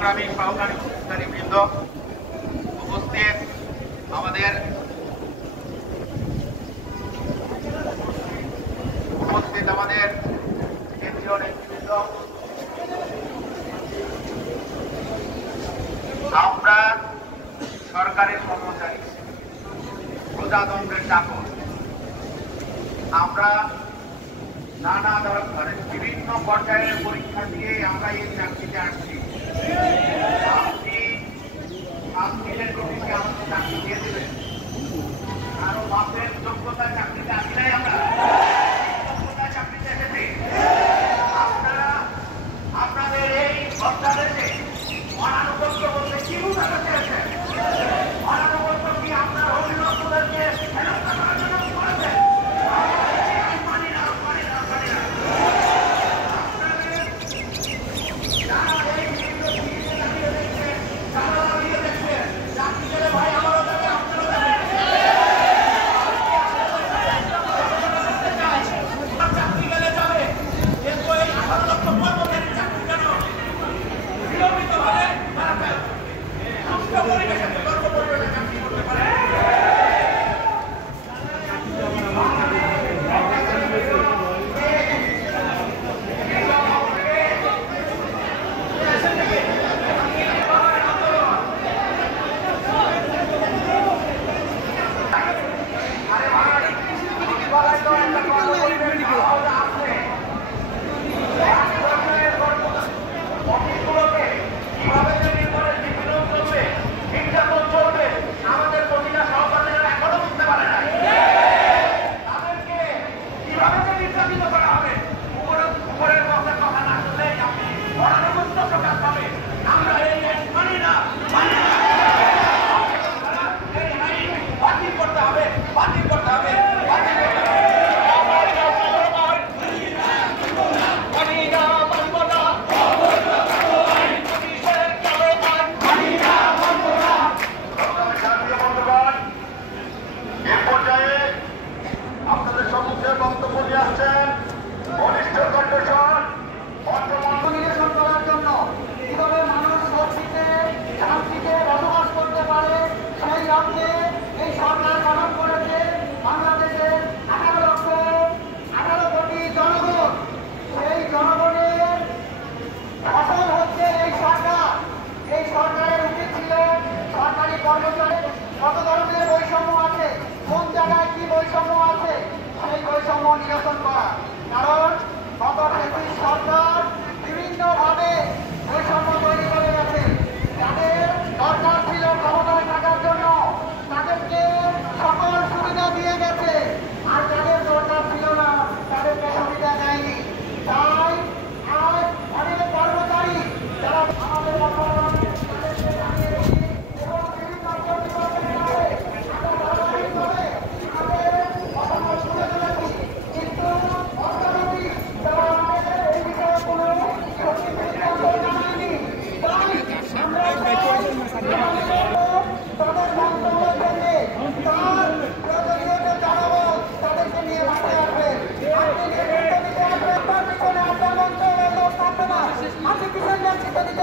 সংগ্রামী সহকারী বৃন্দ, উপস্থিত আমাদের কেন্দ্রীয় নেতৃবৃন্দ, আমরা সরকারের কর্মচারী, প্রজাতন্ত্রের চাকর। আমরা নানা ধরনের বিভিন্ন পর্যায়ের পরীক্ষা দিয়ে আমরা এই চাকরিতে আসছি। আপনি আমাদের চাকরি দিয়ে দেবেন, আরো বাপের যোগ্যতা চাকরিতে আসি নাই, আমরা যোগ্যতা চাকরিতে এসেছি। আপনারা আপনাদের এই অধ্যাদেশে অনানুগত্য বলতে কি বোঝাতে চেয়েছেন? অনানুগত্য কি আপনার অভিনবদেরকে হেনস্থা করার জন্য কি করেছেন? কত ধরনের বৈষম্য আছে, কোন জায়গায় কি বৈষম্য আছে, সেই বৈষম্য নিরসন করা। কারণ গত সরকার বিভিন্নভাবে বৈষম্য তৈরি করে গেছে। যাদের দরকার ছিল ক্ষমতায় থাকার জন্য তাদেরকে সকল সুবিধা দিয়ে গেছে, আর যাদের দরকার ছিল না তাদেরকে সুবিধা দেয়নি। তাই আজ অনেক কর্মচারী যারা আমাদের আপনি কিসের নেতৃত্ব দিতে